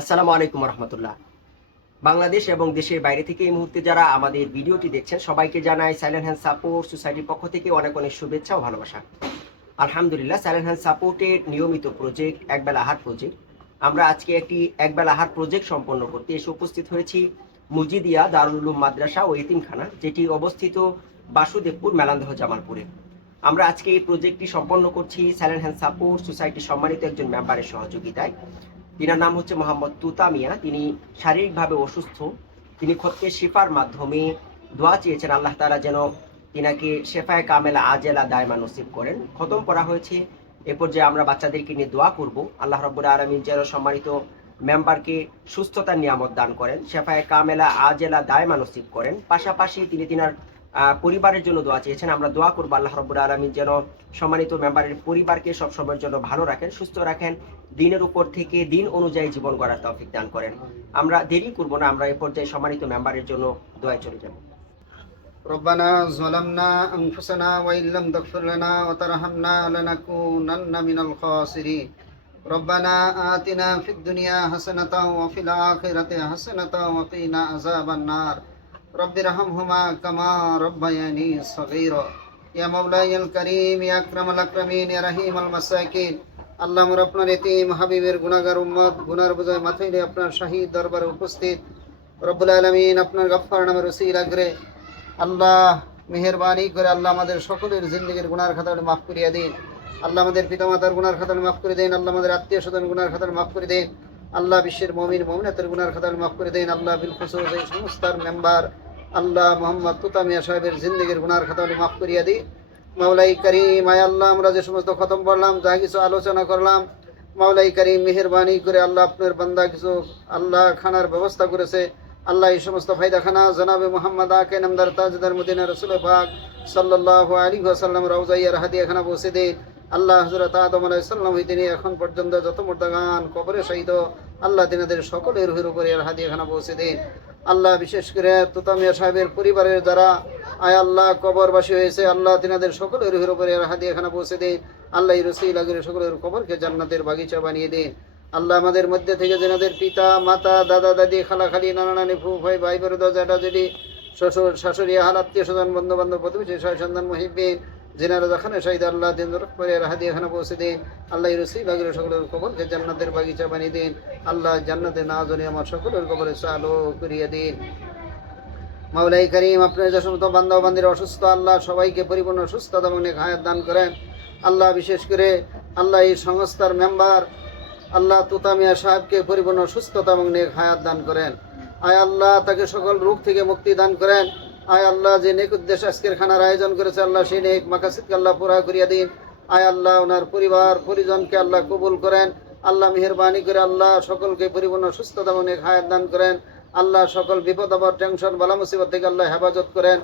আসসালামু আলাইকুম রহমতুল্লাহ। বাংলাদেশ এবং দেশের বাইরে থেকে এই মুহূর্তে যারা আমাদের ভিডিওটি দেখছেন, সবাইকে জানাই সাইলেন্ট হ্যান্ড সাপোর্ট সোসাইটির পক্ষ থেকে অনেক অনেক শুভেচ্ছা ও ভালোবাসা। আলহামদুলিল্লাহ, সাইলেন্ট হ্যান্ড সাপোর্টের নিয়মিত প্রজেক্ট, একবেলা আহার প্রজেক্ট। আমরা আজকে একটি একবেলা আহার প্রজেক্ট সম্পন্ন করতে এসে উপস্থিত হয়েছি মুজিদিয়া দারুল মাদ্রাসা ও ইতিমখানা যেটি অবস্থিত বাসুদেবপুর মেলান্দহ জামালপুরে আমরা আজকে এই প্রজেক্টটি সম্পন্ন করছি সাইলেন্ট হ্যান্ড সাপোর্ট সোসাইটির সম্মানিত একজন মেম্বারের সহযোগিতায়। তিনার নাম হচ্ছে মোহাম্মদ তুতা মিয়া। তিনি শারীরিকভাবে অসুস্থ। তিনি খতকে শিফার মাধ্যমে দোয়া চেয়েছেন আল্লাহ তাআলা যেন তিনাকে শেফায় কামেলা আজেলা দায়মা নসিব করেন। খতম করা হয়েছে। এ পর্যায়ে আমরা বাচ্চাদেরকে নিয়ে দোয়া করব। আল্লাহ রব্বুল আলমী যেন সম্মানিত মেম্বারকে সুস্থতার নিয়ামত দান করেন, শেফায় কামেলা আজেলা দায়মা নসিব করেন। পাশাপাশি তিনি তিনার পরিবারের জন্য দোয়া চেয়েছেন আমরা দোয়া করবো আল্লাহ রব্বুল আলমী যেন সম্মানিত মেম্বারের পরিবারকে সব সময়ের জন্য ভালো রাখেন সুস্থ রাখেন দিনের উপর থেকে দিন অনুযায়ী জীবন গড়ার তৌফিক দান করেন আমরা দেরি করব না আমরা এ পর্যায়ে সম্মানিত মেম্বারের জন্য দোয়ায় চলে যাব ربنا ظلمنا أنفسنا وإن لم تغفر لنا وترحمنا لنكونن من الخاسرين ربنا آتنا في الدنيا حسنة وفي الآخرة حسنة وقنا عذاب النار رب ارحمهما كما ربياني صغيرا يا مولاي الكريم يا أكرم الأكرمين يا رحيم المساكين আল্লাহ আমরা আপনার এতিম হাবিবের গুনাগার উম্মত গুনার বোঝায় মাথায় নিয়ে আপনার শাহীদ দরবারে উপস্থিত রব্বুল আলমিন আপনার গফফার নামের রসিল আগ্রে আল্লাহ মেহরবানি করে আল্লাহ আমাদের সকলের জিন্দগির গুনার খাতাটা মাফ করিয়া দিন আল্লাহ আমাদের পিতামাতার গুনার খাতাটা মাফ করে দিন আল্লাহ আমাদের আত্মীয় স্বজন গুনার খাতাটা মাফ করে দিন আল্লাহ বিশ্বের মমিন মমিনাতের গুনার খাতাটা মাফ করে দিন আল্লাহ বিল খুসুস এই সংস্থার মেম্বার আল্লাহ মোহাম্মদ তুতামিয়া সাহেবের জিন্দগির গুনার খাতাটা মাফ করিয়া দিন মাওলাই করিম, আয় আল্লাহ, আমরা যে সমস্ত খতম পড়লাম যা কিছু আলোচনা করলাম, মাওলাই করিম, মেহরবানি করে আল্লাহ আপনার বান্দা কিছু আল্লাহ খানার ব্যবস্থা করেছে। আল্লাহ এই সমস্ত ফায়দা খানা জনাবে মোহাম্মদ আকে নামদার তাজদার মদিনা রসুল পাক সাল্লাল্লাহু আলাইহি ওয়াসাল্লাম রওজাইয়ার হাদিয়া খানা পৌঁছে দিন। আল্লাহ হযরত আদম আলাইহিস সালাম হইতে নিয়ে এখন পর্যন্ত যত মুর্দাগান কবরে শহীদ, আল্লাহ তিনাদের সকলের উপরে আর হাদিয়া খানা পৌঁছে দিন। আল্লাহ বিশেষ করে তুতামিয়া সাহেবের পরিবারের যারা, আয় আল্লাহ কবরবাসী হয়েছে, আল্লাহ তিনাদের সকলের রুহের উপরে হাদিয়া খানা পৌঁছে দিন। আল্লাহ রসিল আগের সকলের কবরকে জান্নাতের বাগিচা বানিয়ে দিন। আল্লাহ আমাদের মধ্যে থেকে যেনাদের পিতা, মাতা, দাদা, দাদি, খালা, খালি, নানা, নানি ফু ভাই ভাই বড় দাদা যদি শ্বশুর, শাশুড়ি হাল আত্মীয় স্বজন বন্ধু বান্ধব প্রতিবেশী সন্তান মহিবিন যেনারা যেখানে আল্লাহ দিন করে পৌঁছে দিন। আল্লাহ রসি লাগলে সকলের কবরকে জান্নাতের বাগিচা বানিয়ে দিন। আল্লাহ জান্নাতে না জানি আমার সকলের কবরে চালু করিয়ে দিন। মাওলাই করিম, আপনার যে সমস্ত বান্ধব বান্ধবের অসুস্থ, আল্লাহ সবাইকে পরিপূর্ণ সুস্থতা এবং নেখায়াত দান করেন। আল্লাহ বিশেষ করে আল্লাহ এই সংস্থার মেম্বার, আল্লাহ তুতামিয়া সাহেবকে পরিপূর্ণ সুস্থতা এবং নেক হায়াত দান করেন। আয় আল্লাহ, তাকে সকল রোগ থেকে মুক্তি দান করেন। আয় আল্লাহ, যে নেক উদ্দেশ্য আজকের খানার আয়োজন করেছে আল্লাহ, সেই নেক মাকাসিদকে আল্লাহ পুরা করিয়া দিন। আয় আল্লাহ, ওনার পরিবার, পরিজনকে আল্লাহ কবুল করেন। আল্লাহ মেহরবানি করে আল্লাহ সকলকে পরিপূর্ণ সুস্থতা এবং নেক হায়াত দান করেন। আল্লাহ সকল বিপদ আবার টেনশন, বালা মুসিবত থেকে আল্লাহ হেফাজত করেন।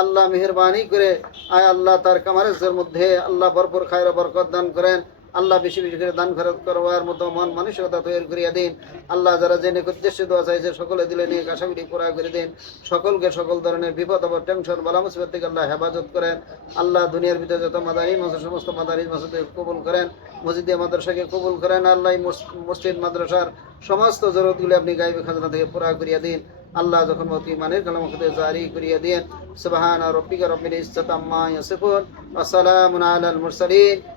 আল্লাহ মেহরবানি করে আয় আল্লাহ তার কামারেজের মধ্যে আল্লাহ ভরপুর খায়ের বরকত দান করেন। আল্লাহ বেশি বেশি করে দান ফেরত করবার মতো মন মানসিকতা তৈরি করিয়া দিন। আল্লাহ যারা জেনে উদ্দেশ্যে দোয়া চাইছে, সকলে দিলে নিয়ে আশাগুলি পুরা করে দিন। সকলকে সকল ধরনের বিপদ আবার টেনশন, বালা, মুসিবত থেকে আল্লাহ হেফাজত করেন। আল্লাহ দুনিয়ার ভিতরে যত মাদারি মসজিদ সমস্ত মাদারি মসজিদে কবুল করেন। মসজিদে, মাদ্রাসাকে কবুল করেন। আল্লাহ মসজিদ, মাদ্রাসার সমস্ত জরুরতগুলি আপনি গাইবে খাজনা থেকে পুরা করিয়া দিন। আল্লাহ যখন মত ইমানের কালাম জারি করিয়া দিন সুবহান রব্বিকা রব্বিল ইজ্জাতি ইয়াসিফুন। আলাল মুরসালিন।